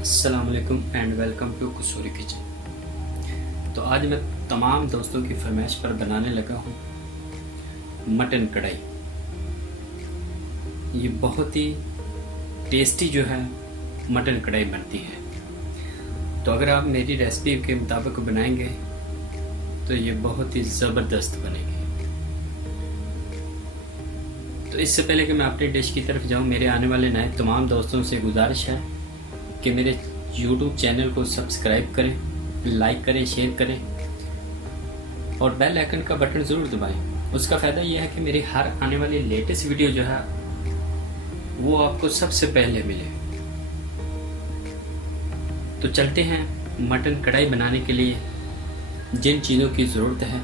अस्सलाम वालेकुम and welcome to Kasuri kitchen. तो आज मैं तमाम दोस्तों की फरमाइश पर बनाने लगा हूँ मटन कढ़ाई। ये बहुत ही टेस्टी जो है मटन कढ़ाई बनती है। तो अगर आप मेरी रेसिपी के मुताबिक बनाएंगे तो ये बहुत ही ज़बरदस्त बनेगी। तो इससे पहले कि मैं अपनी डिश की तरफ जाऊँ, मेरे आने वाले नए तमाम दोस्तों से गुजारिश है कि मेरे YouTube चैनल को सब्सक्राइब करें, लाइक करें, शेयर करें और बेल आइकन का बटन ज़रूर दबाएं। उसका फ़ायदा यह है कि मेरी हर आने वाली लेटेस्ट वीडियो जो है वो आपको सबसे पहले मिले। तो चलते हैं मटन कढ़ाई बनाने के लिए जिन चीज़ों की ज़रूरत है।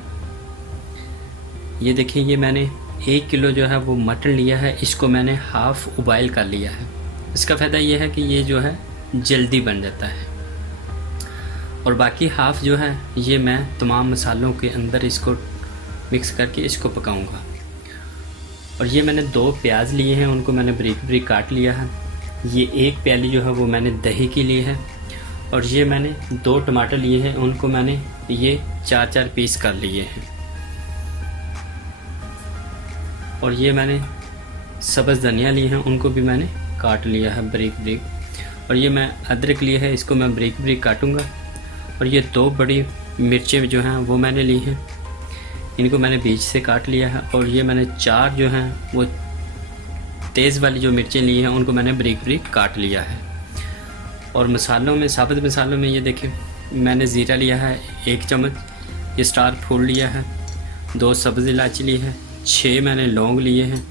ये देखिए, ये मैंने 1 किलो जो है वो मटन लिया है। इसको मैंने हाफ़ उबाइल कर लिया है। इसका फ़ायदा ये है कि ये जो है जल्दी बन जाता है। और बाकी हाफ़ जो है ये मैं तमाम मसालों के अंदर इसको मिक्स करके इसको पकाऊंगा। और ये मैंने 2 प्याज लिए हैं, उनको मैंने बारीक बारीक काट लिया है। ये 1 प्याली जो है वो मैंने दही की ली है। और ये मैंने 2 टमाटर लिए हैं, उनको मैंने ये 4-4 पीस कर लिए हैं। और ये मैंने सब्ज़ धनिया लिए हैं, उनको भी मैंने काट लिया है बारीक बारीक। और ये मैं अदरक लिया है, इसको मैं बारीक बारीक काटूंगा। और ये 2 बड़ी मिर्चें जो हैं वो मैंने ली हैं, इनको मैंने बीच से काट लिया है। और ये मैंने 4 जो हैं वो तेज़ वाली जो मिर्चें ली हैं उनको मैंने बारीक बारीक काट लिया है। और मसालों में, साबुत मसालों में ये देखिए, मैंने ज़ीरा लिया है 1 चम्मच, ये स्टार फूल लिया है, 2 सब्ज़ इलायची ली है, 6 मैंने लौंग लिए हैं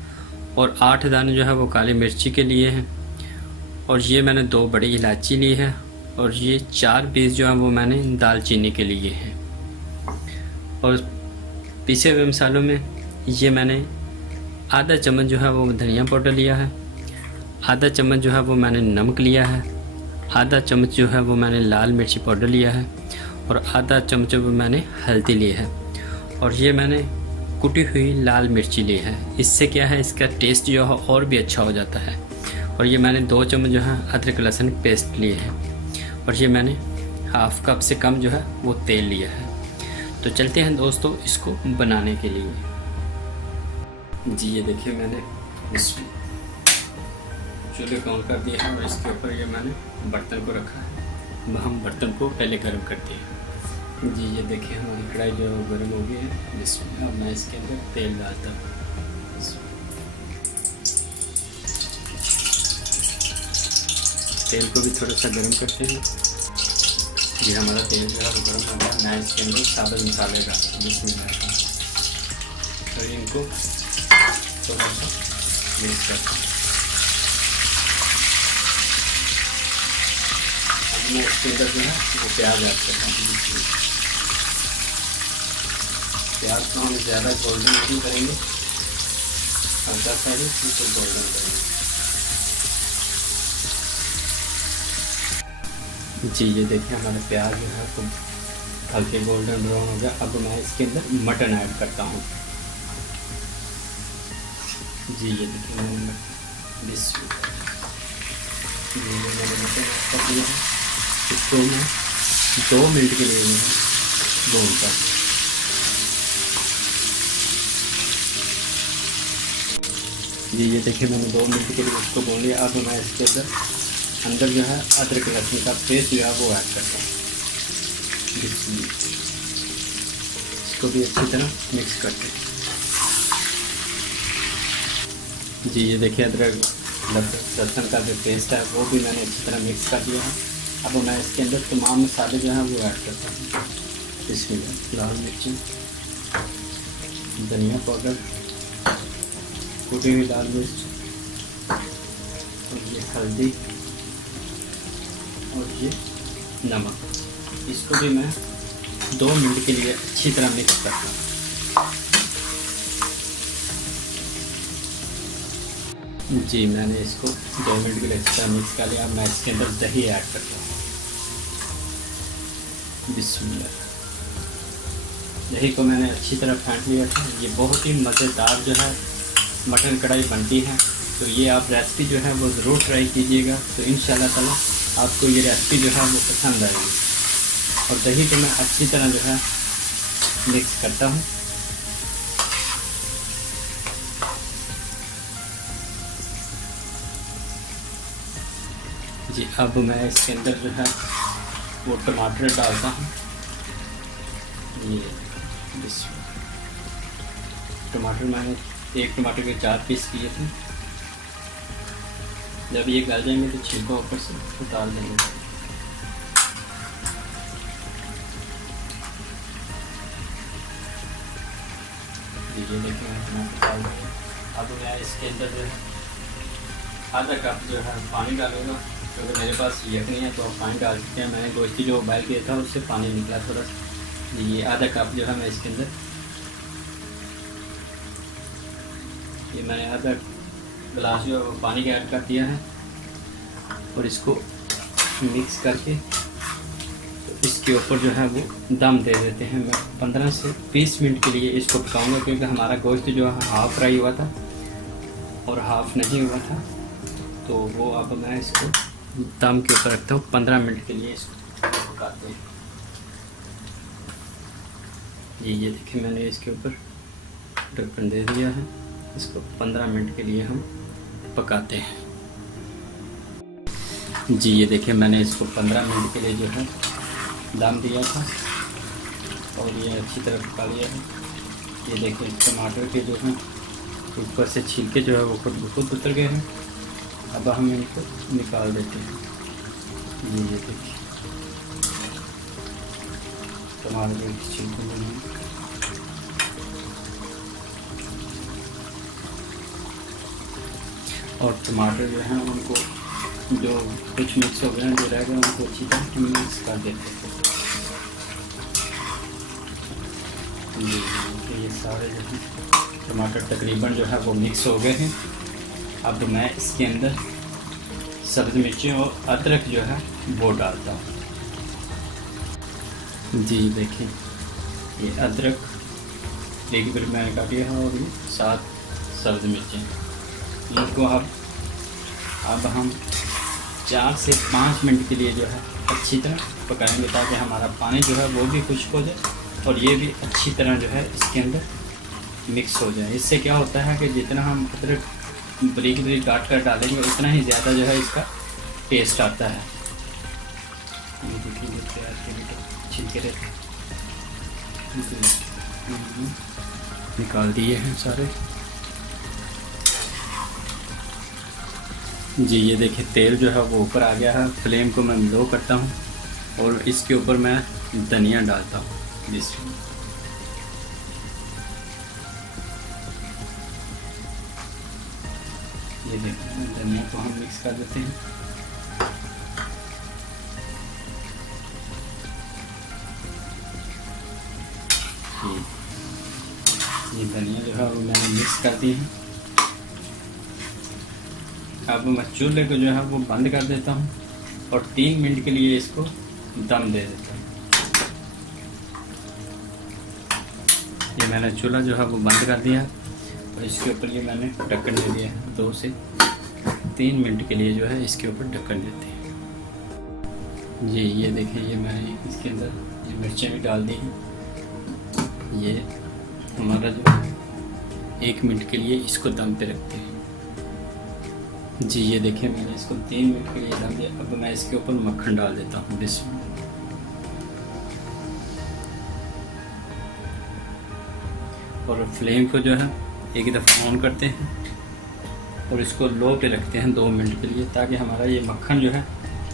और 8 दाने जो है वो काली मिर्ची के लिए हैं। और ये मैंने 2 बड़ी इलायची ली है। और ये 4 पीस जो है वो मैंने दालचीनी के लिए हैं। और पीसे हुए मसालों में ये मैंने आधा चम्मच जो है वो धनिया पाउडर लिया है, आधा चम्मच जो है वो मैंने नमक लिया है, आधा चम्मच जो है वो मैंने लाल मिर्ची पाउडर लिया है और आधा चम्मच वो मैंने हल्दी ली है। और ये मैंने कुटी हुई लाल मिर्ची ली है। इससे क्या है, इसका टेस्ट जो है और भी अच्छा हो जाता है। और ये मैंने 2 चम्मच जो है अदरक लहसुन पेस्ट लिए हैं। और ये मैंने हाफ़ कप से कम जो है वो तेल लिया है। तो चलते हैं दोस्तों इसको बनाने के लिए। जी ये देखिए, मैंने इस चूल्हे को ऑन कर दिया है और इसके ऊपर ये मैंने बर्तन को रखा है। अब हम बर्तन को पहले गर्म करते हैं। जी ये देखिए, हमारी कढ़ाई जो है वो गर्म हो गई है। जिसमें अब मैं इसके अंदर तेल डालता हूँ। तेल को भी थोड़ा सा गर्म करते हैं। ये हमारा तेल जो है वो गर्म हो गया। मैं इसके अंदर साबुत मसाले डालता हूँ, जिसमें और इनको थोड़ा सा मिक्स करता हूँ। अब मैं इसके अंदर जो है वो प्याज ऐड करता हूँ। प्याज को हम ज़्यादा गोल्डन नहीं करेंगे, हल्का सा ही इसको गोल्डन करेंगे। जी ये देखिए, हमारा प्याज जो है तो हल्के गोल्डन ब्राउन हो गया। अब मैं इसके अंदर मटन ऐड करता हूँ। जी ये देखिए, मैंने मैंने मटन ऐड कर दिया है। इसको मैं 2 मिनट के लिए भूनता हूँ। जी ये देखिए, मैंने 2 मिनट के लिए इसको भून लिया। अब मैं इसके अंदर जो है अदरक लहसुन का पेस्ट जो है वो ऐड करता हूँ। इसको भी अच्छी तरह मिक्स करते हैं। जी ये देखिए, अदरक लहसुन का जो पेस्ट है वो भी मैंने अच्छी तरह मिक्स कर दिया है। अब मैं इसके अंदर तमाम मसाले जो हैं वो ऐड करता हूँ। इसमें लाल मिर्ची, धनिया पाउडर, कुटी हुई लाल मिर्च, और ये हल्दी और ये नमक। इसको भी मैं 2 मिनट के लिए अच्छी तरह मिक्स करता हूँ। जी मैंने इसको 2 मिनट के लिए अच्छी तरह मिक्स कर लिया। अब मैं इसके अंदर दही ऐड करता हूँ। बिस्मिल्लाह। दही को मैंने अच्छी तरह फेंट लिया था। ये बहुत ही मज़ेदार जो है मटन कढ़ाई बनती है। तो ये आप रेसिपी जो है वो ज़रूर ट्राई कीजिएगा। तो इंशाल्लाह ताला आपको ये रेसिपी जो है वो पसंद आएगी। और दही को मैं अच्छी तरह जो है मिक्स करता हूँ। जी अब मैं इसके अंदर जो है वो टमाटर डालता हूँ। ये टमाटर मैंने एक टमाटर के 4 पीस किए थे। जब ये गल जाएंगे तो छिलका ऊपर से उतार देंगे। ये देखिए मैं टमाटर डाल दूँगा। अब मैं इसके अंदर जो है आधा कप जो है पानी डालूँगा, क्योंकि मेरे पास यखनी है तो पानी डाल सकते हैं। मैंने गोश्त जो उबाल किया था उससे पानी निकला थोड़ा सा। ये आधा कप जो है मैं इसके अंदर, ये मैंने आधा गिलास जो पानी का ऐड कर दिया है और इसको मिक्स करके तो इसके ऊपर जो है वो दम दे देते हैं। मैं 15 से 20 मिनट के लिए इसको पकाऊंगा, क्योंकि हमारा गोश्त जो है हाफ़ फ्राई हुआ था और हाफ़ नहीं हुआ था। तो वो अब मैं इसको दम के ऊपर रखता हूँ 15 मिनट के लिए, इसको पकाते हैं। ये देखिए मैंने इसके ऊपर ढक्कन दे दिया है। इसको 15 मिनट के लिए हम पकाते हैं। जी ये देखिए मैंने इसको 15 मिनट के लिए जो है दम दिया था और ये अच्छी तरह पका लिया है। ये देखिए टमाटर के जो है ऊपर से छिलके जो है वो खुद उतर गए हैं। अब हम इनको निकाल देते हैं। ये देखिए टमाटर के छिलके जो हैं और टमाटर जो है उनको जो कुछ मिक्स हो गए हैं, जो रह गए उनको अच्छी तरह मिक्स कर देते हैं। ये सारे जो है टमाटर तकरीबन जो है वो मिक्स हो गए हैं। अब मैं इसके अंदर सब्ज़ मिर्ची और अदरक जो है वो डालता हूँ। जी देखिए ये अदरक एक बार मैंने काटी है और ये 7 सब्ज़ मिर्चें। इनको अब हम 4 से 5 मिनट के लिए जो है अच्छी तरह पकाएंगे, ताकि हमारा पानी जो है वो भी खुश्क हो जाए और ये भी अच्छी तरह जो है इसके अंदर मिक्स हो जाए। इससे क्या होता है कि जितना हम अदरक बारीक बारीक काट कर डालेंगे उतना ही ज़्यादा जो है इसका टेस्ट आता है। ये देखिए ये प्याज के छिलके रहते निकाल दिए हैं सारे। जी ये देखिए तेल जो है वो ऊपर आ गया है। फ्लेम को मैं लो करता हूँ और इसके ऊपर मैं धनिया डालता हूँ। ये देखिए धनिया को हम मिक्स कर देते हैं। ये धनिया जो है वो मैंने मिक्स कर दी है। अब मैं चूल्हे को जो है वो बंद कर देता हूँ और 3 मिनट के लिए इसको दम दे देता हूँ। ये मैंने चूल्हा जो है वो बंद कर दिया और इसके ऊपर ये मैंने ढक्कन दे दिया है। 2 से 3 मिनट के लिए जो है इसके ऊपर ढक्कन देते हैं। जी ये देखिए ये मैंने इसके अंदर ये मिर्चें भी डाल दी हैं। ये हमारा जो 1 मिनट के लिए इसको दम पे रखते हैं। जी ये देखिए मैंने इसको 3 मिनट के लिए दम दिया। अब मैं इसके ऊपर मक्खन डाल देता हूँ। और फ्लेम को जो है एक दफ़ा ऑन करते हैं और इसको लो पे रखते हैं 2 मिनट के लिए, ताकि हमारा ये मक्खन जो है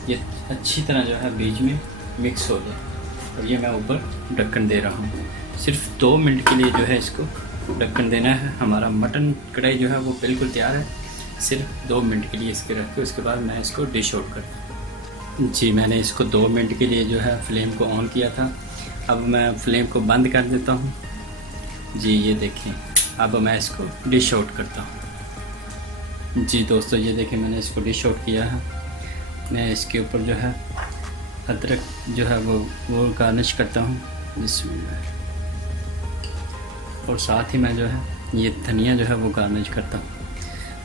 ये अच्छी तरह जो है बीच में मिक्स हो जाए। और ये मैं ऊपर ढक्कन दे रहा हूँ। सिर्फ 2 मिनट के लिए जो है इसको ढक्कन देना है। हमारा मटन कढ़ाई जो है वो बिल्कुल तैयार है। सिर्फ 2 मिनट के लिए इसके रख के उसके बाद मैं इसको डिश आउट करता हूँ। जी मैंने इसको 2 मिनट के लिए जो है फ्लेम को ऑन किया था। अब मैं फ्लेम को बंद कर देता हूँ। जी ये देखें अब मैं इसको डिश आउट करता हूँ। जी दोस्तों ये देखें मैंने इसको डिश आउट किया है। मैं इसके ऊपर जो है अदरक जो है वो गार्निश करता हूँ और साथ ही मैं जो है ये धनिया जो है वो गार्निश करता हूँ।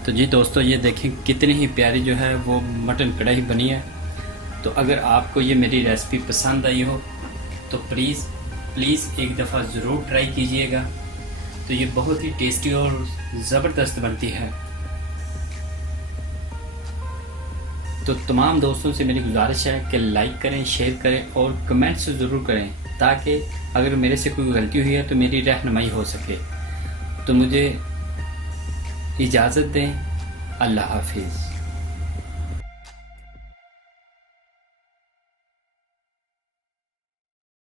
तो जी दोस्तों ये देखें कितनी ही प्यारी जो है वो मटन कढ़ाई बनी है। तो अगर आपको ये मेरी रेसिपी पसंद आई हो तो प्लीज़ एक दफ़ा ज़रूर ट्राई कीजिएगा। तो ये बहुत ही टेस्टी और ज़बरदस्त बनती है। तो तमाम दोस्तों से मेरी गुजारिश है कि लाइक करें, शेयर करें और कमेंट्स ज़रूर करें, ताकि अगर मेरे से कोई गलती हुई है तो मेरी रहनुमाई हो सके। तो मुझे इजाज़त दें। अल्लाह हाफिज़।